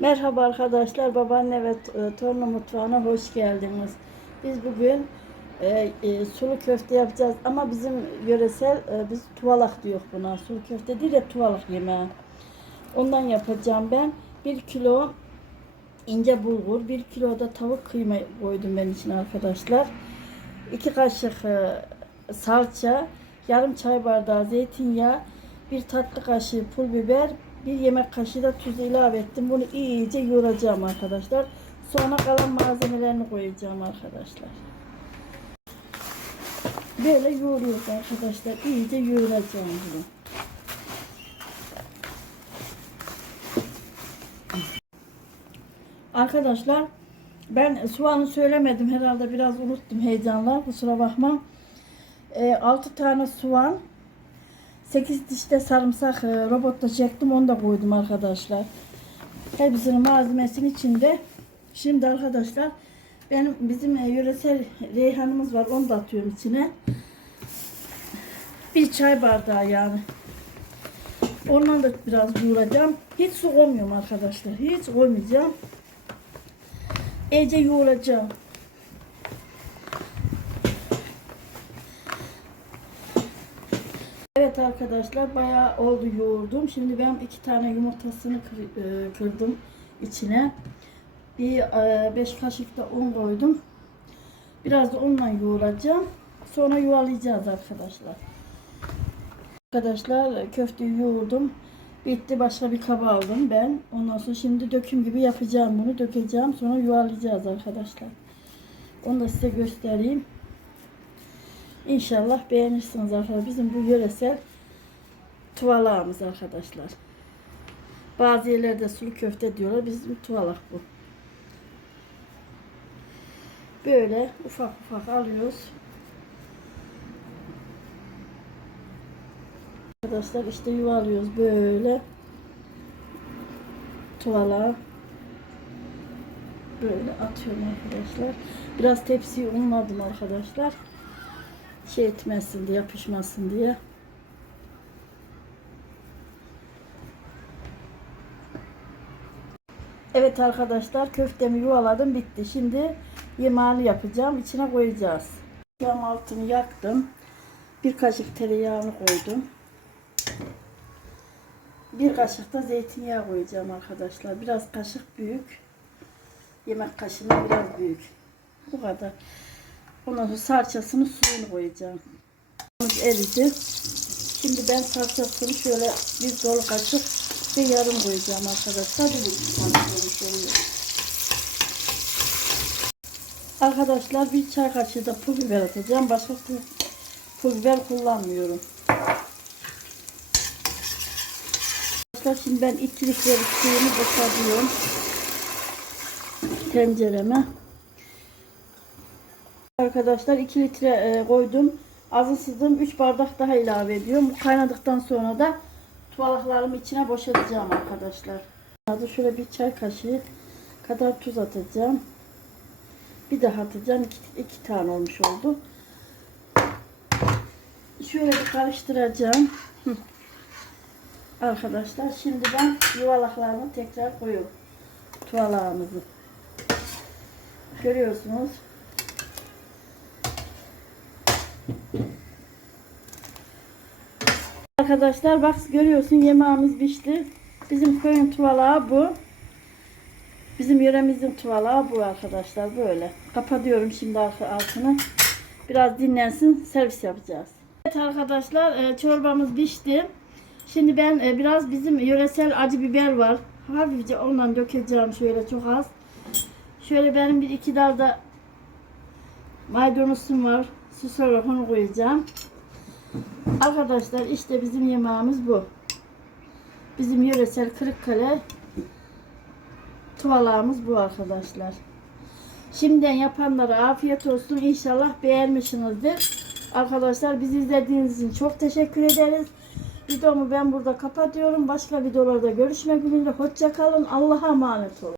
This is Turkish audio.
Merhaba arkadaşlar, babaanne ve e, torunu mutfağına hoş geldiniz. Biz bugün e, e, sulu köfte yapacağız ama bizim yöresel e, biz tuvalak diyor buna. Sulu köfte değil de tuvalak yemeği. Ondan yapacağım ben. 1 kilo ince bulgur, 1 kilo da tavuk kıyma koydum ben için arkadaşlar. 2 kaşık e, salça, yarım çay bardağı zeytinyağı, bir tatlı kaşığı pul biber, bir yemek kaşığı da tuz ilave ettim. Bunu iyice yoğuracağım arkadaşlar. Sonra kalan malzemelerini koyacağım arkadaşlar. Böyle yoğuruyoruz arkadaşlar. İyice yoğuracağım bunu. Arkadaşlar ben soğanı söylemedim herhalde biraz unuttum heyecanla kusura bakma. 6 tane soğan 8 dişte sarımsak e, robotta çektim onu da koydum arkadaşlar. Hepsinin malzemesinin içinde. Şimdi arkadaşlar benim bizim e, yöresel reyhanımız var onu da atıyorum içine. Bir çay bardağı yani. Ondan da biraz yoğuracağım. Hiç su koymuyorum arkadaşlar. Hiç koymayacağım. İyice yoğuracağım. Arkadaşlar bayağı oldu yoğurdum. Şimdi ben iki tane yumurtasını kır- e, kırdım içine. Bir e, beş kaşık da un koydum. Biraz da unla yoğuracağım. Sonra yuvalayacağız arkadaşlar. Arkadaşlar köfteyi yoğurdum. Bitti başka bir kaba aldım ben. Ondan sonra şimdi döküm gibi yapacağım bunu. Dökeceğim sonra yuvalayacağız arkadaşlar. Onu da size göstereyim. İnşallah beğenirsiniz arkadaşlar. Bizim bu yöresel tuvalağımız arkadaşlar. Bazı yerlerde sulu köfte diyorlar. Bizim tuvalak bu. Böyle ufak ufak alıyoruz. Arkadaşlar işte yuvalıyoruz böyle. Tuvalağa böyle atıyorum arkadaşlar. Biraz tepsiyi unladım arkadaşlar şey etmesin diye, yapışmasın diye. Evet arkadaşlar köftemi yuvaladım bitti. Şimdi yemeğini yapacağım. İçine koyacağız. Yağım altını yaktım. Bir kaşık tereyağını koydum. Bir kaşık da zeytinyağı koyacağım arkadaşlar. Biraz kaşık büyük. Yemek kaşığından biraz büyük. Bu kadar. Ondan sonra salçasını suyunu koyacağım. Eridi. Şimdi ben salçasını şöyle bir dolu kaşık ve yarım koyacağım arkadaşlar. Bir koymuş oluyor. Arkadaşlar bir çay kaşığı da pul biber atacağım. Başka pul, biber kullanmıyorum. Arkadaşlar şimdi ben 2 litre suyunu boşaltıyorum. Tencereme. Arkadaşlar 2 litre e, koydum. Azısızdım 3 bardak daha ilave ediyorum. Kaynadıktan sonra da tuvalaklarımı içine boşaltacağım arkadaşlar. Burada şöyle bir çay kaşığı kadar tuz atacağım. Bir daha atacağım. 2 iki tane olmuş oldu. Şöyle bir karıştıracağım. Arkadaşlar şimdi ben yuvalaklarımı tekrar koyuyorum. Tuvalağımızı. Görüyorsunuz. Arkadaşlar bak görüyorsun yemeğimiz pişti. Bizim köyün tuvalağı bu. Bizim yöremizin tuvalağı bu arkadaşlar böyle. Kapatıyorum şimdi altını. Biraz dinlensin servis yapacağız. Evet arkadaşlar e, çorbamız pişti. Şimdi ben e, biraz bizim yöresel acı biber var. Hafifçe ondan dökeceğim şöyle çok az. Şöyle benim bir iki dal da maydanozum var. Olarak onu koyacağım. Arkadaşlar işte bizim yemeğimiz bu. Bizim yöresel Kırıkkale tuvalağımız bu arkadaşlar. Şimdiden yapanlara afiyet olsun. İnşallah beğenmişsinizdir. Arkadaşlar bizi izlediğiniz için çok teşekkür ederiz. Videomu ben burada kapatıyorum. Başka videolarda görüşmek üzere. Hoşça kalın. Allah'a emanet olun.